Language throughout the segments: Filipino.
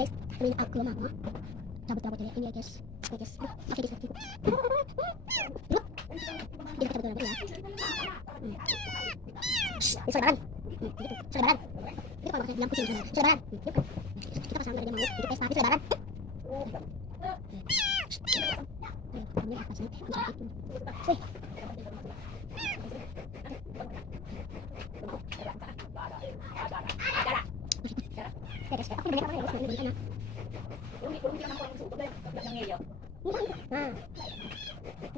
guys, ini aku mama. Cabut ya, ini ya guys. Oke guys, oke guys. Kita cabut ya. Ini saudaraan. Gitu, saudaraan. Itu kalau saya bilang kucing saudaraan. Kita pasang dari dia mau, itu pesta, itu saudaraan. Ini apa sih? Wih. Guys, aku banyak apa ya? Banyak. Nah,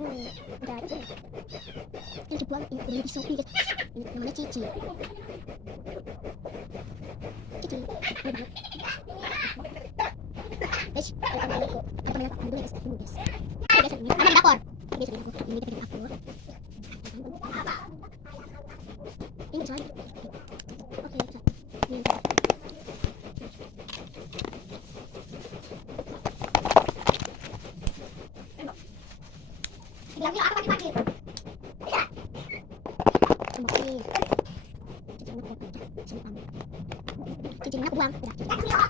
udah itu. Ini dibuang, ini udah di Shopee guys. Ini namanya Cici. Cici, ini banget. Guys, ada teman aku dulu guys, ini guys. Oke guys, ini ada dapur. Guys, ini aku, ini kita bikin dapur. Ini coy. Oke, ini. Bilang apa pagi-pagi? Iya. Kembali. Cincin aku simpan. Cincin aku buang. Udah.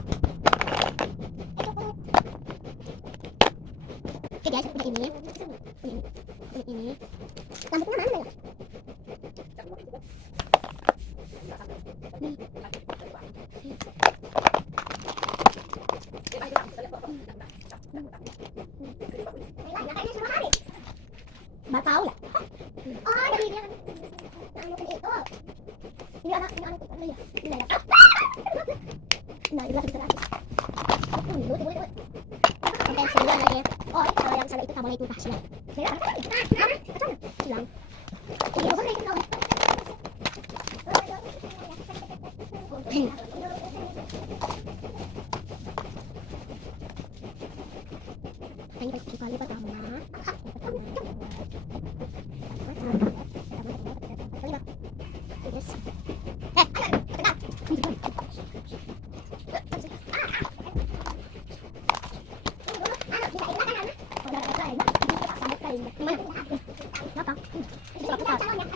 Oke guys, udah ini. Ini. Lampunya mana ya? Nih. Mbak tahu ya? Oh, dari dia anak itu. Ini anak itu ya. Ini ya. Nah, ini bisa lagi. Tunggu. Konten seluruh lagi. Oh, kalau yang salah itu tak boleh itu rahasia. Saya apa lagi? Hilang. Ini boleh itu. Ini kali pertama.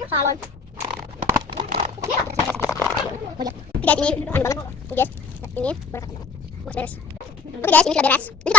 Salon. Guys, ini anu banget. Guys, ini beres. Oke guys, ini sudah beres. Ini